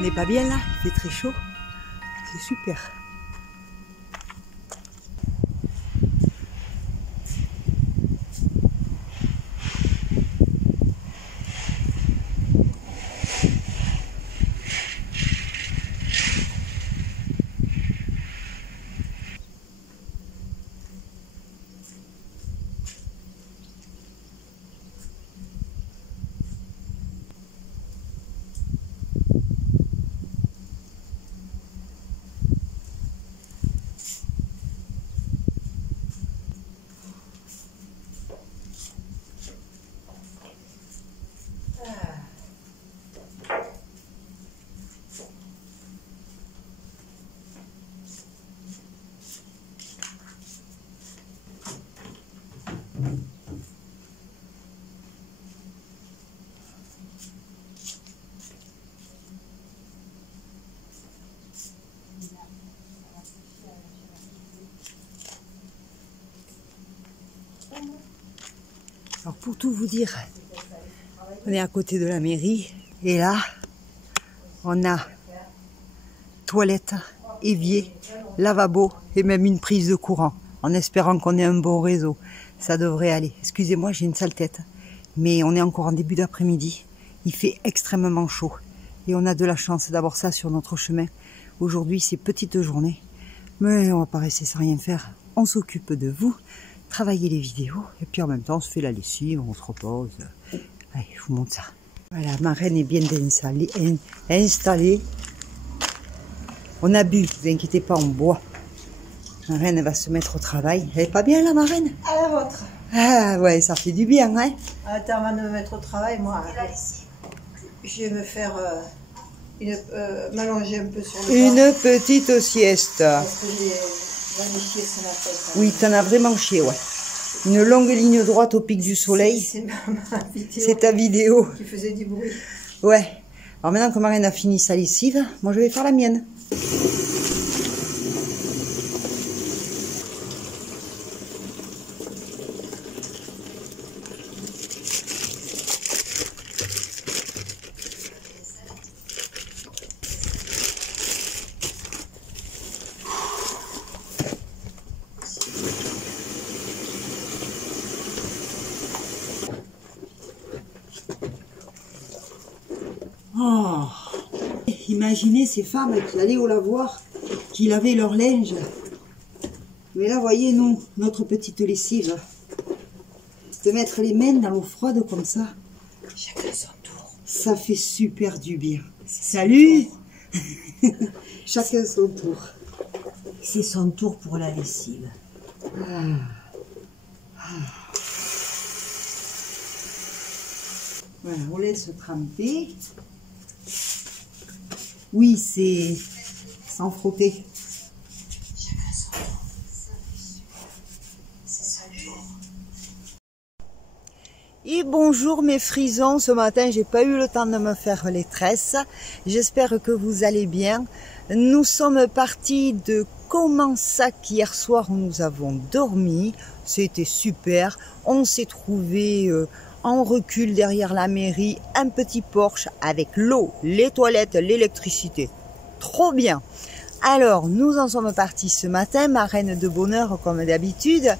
On n'est pas bien là, il fait très chaud. C'est super. Alors pour tout vous dire, on est à côté de la mairie et là, on a toilette, évier, lavabo et même une prise de courant en espérant qu'on ait un bon réseau. Ça devrait aller. Excusez-moi, j'ai une sale tête, mais on est encore en début d'après-midi. Il fait extrêmement chaud et on a de la chance d'avoir ça sur notre chemin. Aujourd'hui, c'est petite journée, mais on va pas rester sans rien faire. On s'occupe de vous, travailler les vidéos et puis en même temps on se fait la lessive, on se repose. Allez, je vous montre ça. Voilà, ma reine est bien installée. On a bu, ne vous inquiétez pas, on boit. Ma reine elle va se mettre au travail. Elle est pas bien là, ma reine? À la vôtre. Ah ouais, ça fait du bien, hein? Attends, avant de me mettre au travail, moi, je vais me faire m'allonger un peu sur le Une banc. petite sieste. Parce que j'en ai chié ce matin. Oui, t'en as vraiment chié, ouais. Une longue ligne droite au pic du soleil. C'est ma vidéo. C'est ta vidéo. Qui faisait du bruit. Ouais. Alors maintenant que ma reine a fini sa lessive, moi je vais faire la mienne. Oh, imaginez ces femmes qui allaient au lavoir, qui lavaient leur linge. Mais là, voyez, nous, notre petite lessive, de mettre les mains dans l'eau froide comme ça, Chacun son tour. ça fait super du bien. Salut. Chacun son tour. C'est son tour pour la lessive. Voilà, on laisse tremper. Oui, c'est sans frotter. Chacun son tour. C'est son tour. Et bonjour mes frisons, ce matin j'ai pas eu le temps de me faire les tresses, j'espère que vous allez bien. Nous sommes partis de Comensac hier soir où nous avons dormi, c'était super, on s'est trouvé en recul derrière la mairie, un petit Porsche avec l'eau, les toilettes, l'électricité, trop bien. Alors, nous en sommes partis ce matin, ma reine de bonheur comme d'habitude.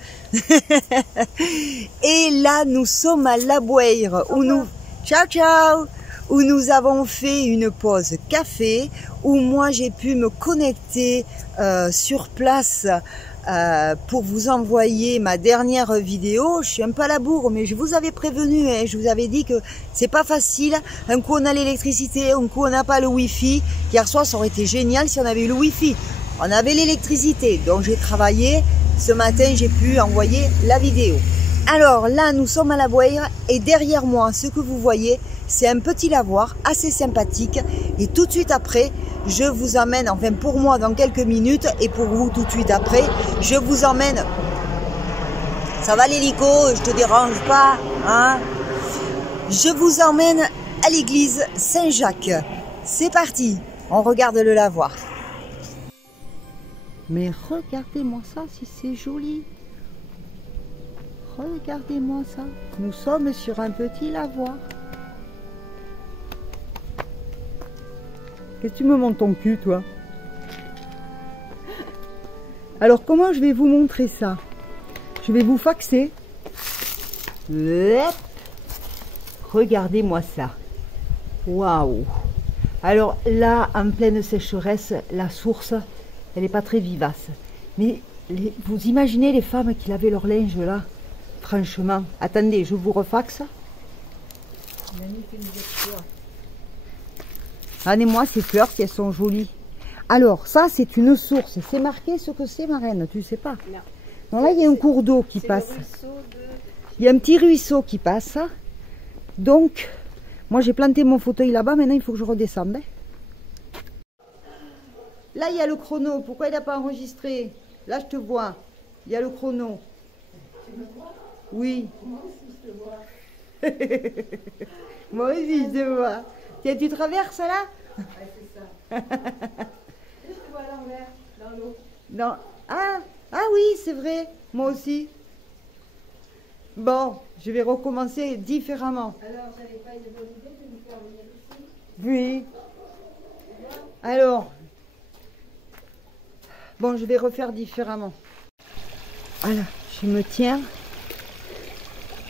Et là, nous sommes à La Bouèire où nous... Ciao, ciao! Où nous avons fait une pause café, où moi j'ai pu me connecter sur place pour vous envoyer ma dernière vidéo. Je suis un peu à la bourre, mais je vous avais prévenu, hein, je vous avais dit que c'est pas facile. Un coup on a l'électricité, un coup on n'a pas le wifi. Hier soir ça aurait été génial si on avait eu le wifi. On avait l'électricité, donc j'ai travaillé. Ce matin j'ai pu envoyer la vidéo. Alors là nous sommes à La Bouèire et derrière moi ce que vous voyez c'est un petit lavoir assez sympathique et tout de suite après je vous emmène, enfin pour moi dans quelques minutes et pour vous tout de suite après, je vous emmène. Ça va l'hélico, je te dérange pas, hein? Je vous emmène à l'église Saint-Jacques. C'est parti, on regarde le lavoir. Mais regardez-moi ça, si c'est joli. Regardez-moi ça. Nous sommes sur un petit lavoir. Qu'est-ce que tu me montres ton cul, toi? Alors, comment je vais vous montrer ça? Je vais vous faxer. Hop. Regardez-moi ça. Waouh! Alors là, en pleine sécheresse, la source, elle n'est pas très vivace. Mais vous imaginez les femmes qui lavaient leur linge là? Franchement. Attendez, je vous refaxe. Regardez-moi ces fleurs qui sont jolies. Alors, ça, c'est une source. C'est marqué ce que c'est, ma reine, tu sais pas? Non. Non, là, il y a un cours d'eau qui passe. Il y a un petit ruisseau qui passe. Donc, moi, j'ai planté mon fauteuil là-bas. Maintenant, il faut que je redescende. Hein. Là, il y a le chrono. Pourquoi il n'a pas enregistré? Là, je te vois. Il y a le chrono. Tu me vois? Oui. Moi aussi, je te vois. Moi aussi, je te vois. Tiens, tu traverses là? Ouais, c'est ça. Je te vois à l'envers, dans l'eau. Non. Ah oui, c'est vrai. Moi aussi. Bon, je vais recommencer différemment. Alors, j'avais pas une bonne idée de me faire venir ici? Oui. Alors, bon, je vais refaire différemment. Voilà, je me tiens.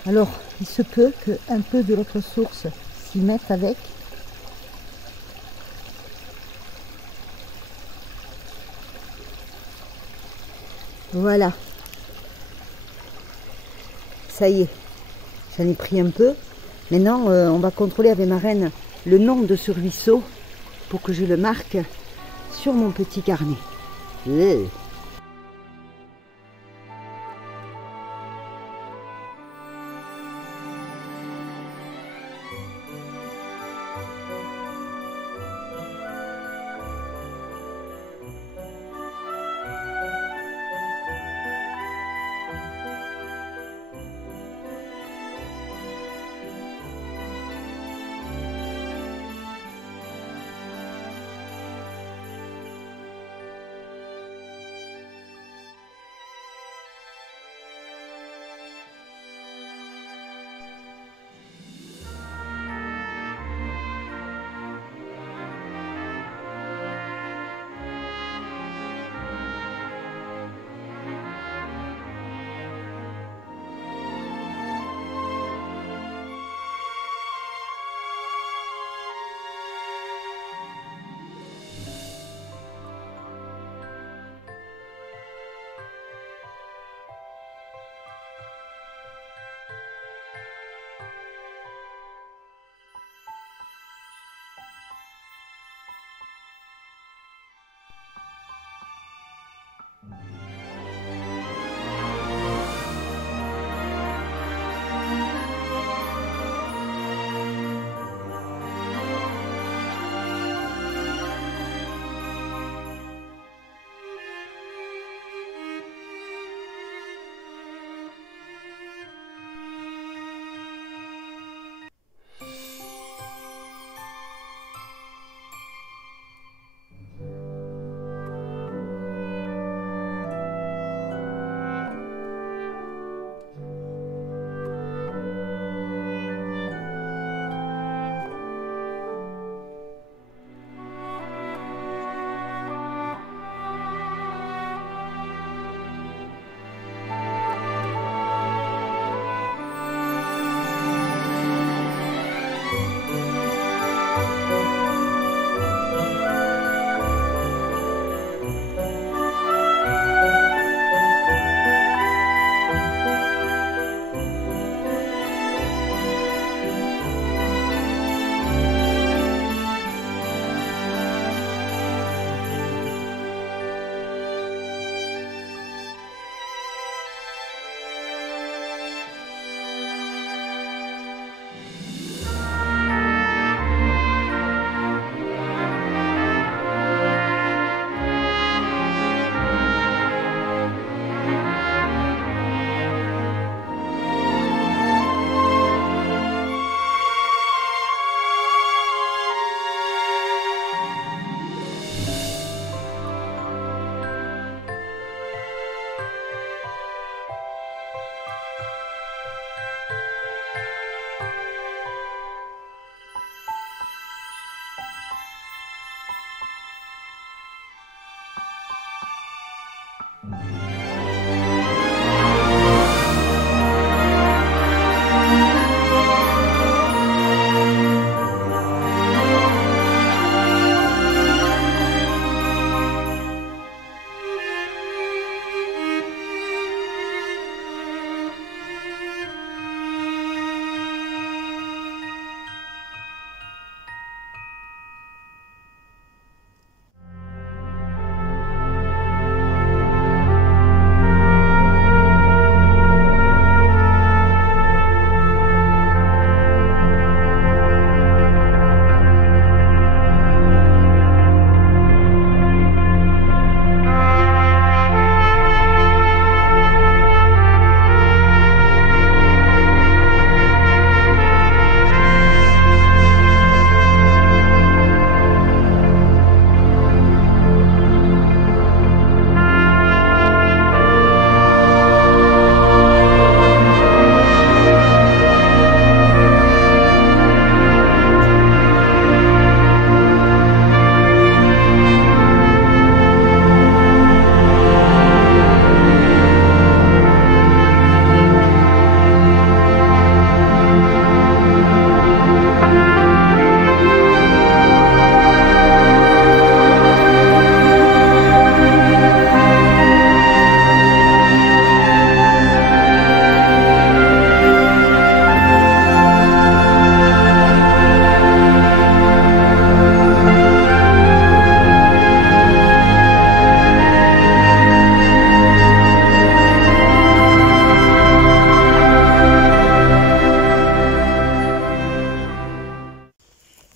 Alors, il se peut qu'un peu de l'autre source s'y mette avec. Voilà. Ça y est, j'en ai pris un peu. Maintenant, on va contrôler avec ma reine le nom de ce ruisseau pour que je le marque sur mon petit carnet.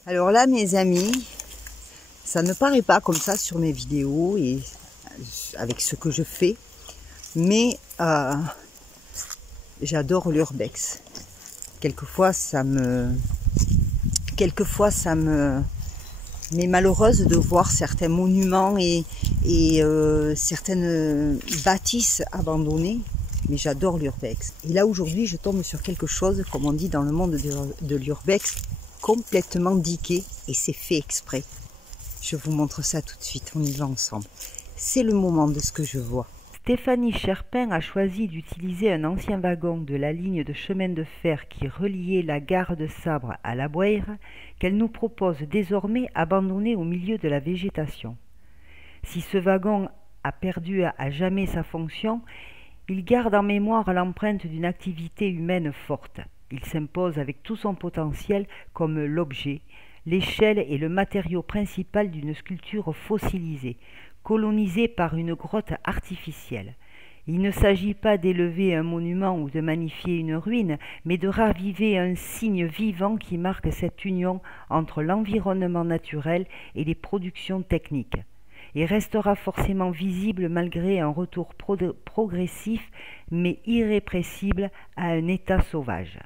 Alors là, mes amis, ça ne paraît pas comme ça sur mes vidéos et avec ce que je fais, mais j'adore l'urbex. Quelquefois, ça me m'est malheureuse de voir certains monuments et certaines bâtisses abandonnées, mais j'adore l'urbex. Et là, aujourd'hui, je tombe sur quelque chose, comme on dit dans le monde de l'urbex, complètement diqué, et c'est fait exprès. Je vous montre ça tout de suite, on y va ensemble. C'est le moment de ce que je vois. Stéphanie Cherpin a choisi d'utiliser un ancien wagon de la ligne de chemin de fer qui reliait la gare de Sabre à La Bouèire, qu'elle nous propose désormais abandonné au milieu de la végétation. Si ce wagon a perdu à jamais sa fonction, il garde en mémoire l'empreinte d'une activité humaine forte. Il s'impose avec tout son potentiel comme l'objet, l'échelle et le matériau principal d'une sculpture fossilisée, colonisée par une grotte artificielle. Il ne s'agit pas d'élever un monument ou de magnifier une ruine, mais de raviver un signe vivant qui marque cette union entre l'environnement naturel et les productions techniques. Et restera forcément visible malgré un retour progressif mais irrépressible à un état sauvage.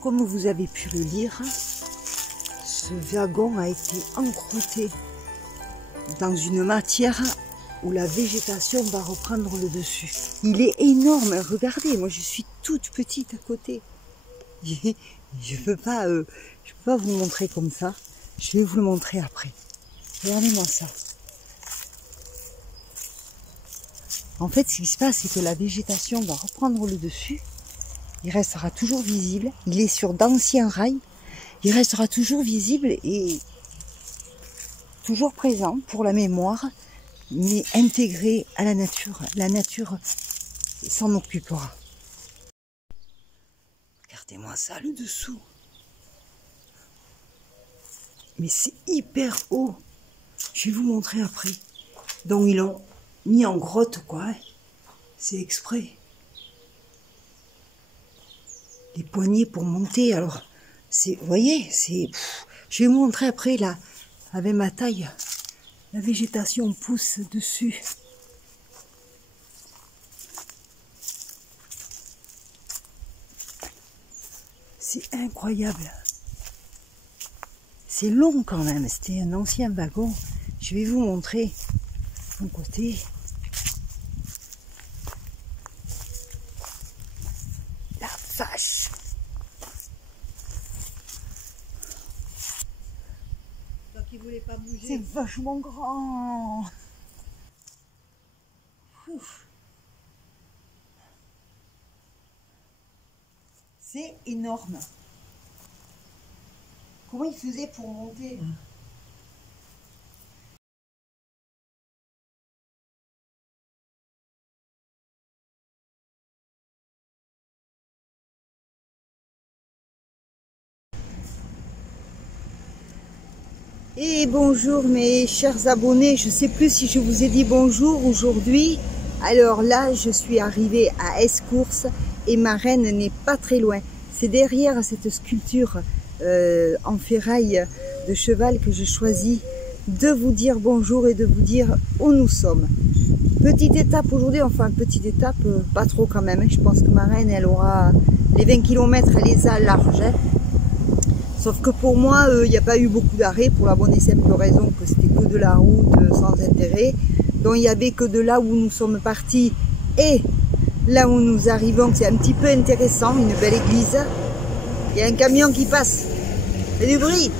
Comme vous avez pu le lire, ce wagon a été encrouté dans une matière où la végétation va reprendre le dessus. Il est énorme, regardez, moi je suis toute petite à côté. Je peux pas vous montrer comme ça, je vais vous le montrer après. Regardez-moi ça. En fait, ce qui se passe, c'est que la végétation va reprendre le dessus. Il restera toujours visible, il est sur d'anciens rails, il restera toujours visible et toujours présent pour la mémoire, mais intégré à la nature. La nature s'en occupera. Regardez-moi ça, le dessous. Mais c'est hyper haut. Je vais vous montrer après. Donc ils l'ont mis en grotte, quoi. C'est exprès. Les poignées pour monter, alors, vous voyez, je vais vous montrer après, là, avec ma taille, la végétation pousse dessus. C'est incroyable. C'est long quand même, c'était un ancien wagon. Je vais vous montrer mon côté. La vache. Toi qui voulais pas bouger. C'est vachement grand. Ouf. C'est énorme. Comment il faisait pour monter là ? Et bonjour mes chers abonnés, je ne sais plus si je vous ai dit bonjour aujourd'hui. Alors là, je suis arrivée à Escourse et ma reine n'est pas très loin. C'est derrière cette sculpture en ferraille de cheval que j'ai choisi de vous dire bonjour et de vous dire où nous sommes. Petite étape aujourd'hui, enfin petite étape, pas trop quand même. Je pense que ma reine, elle aura les 20 km, elle les a larges. Sauf que pour moi, il n'y a pas eu beaucoup d'arrêts pour la bonne et simple raison que c'était que de la route sans intérêt. Donc il n'y avait que de là où nous sommes partis et là où nous arrivons, c'est un petit peu intéressant, une belle église. Il y a un camion qui passe, il fait du bruit.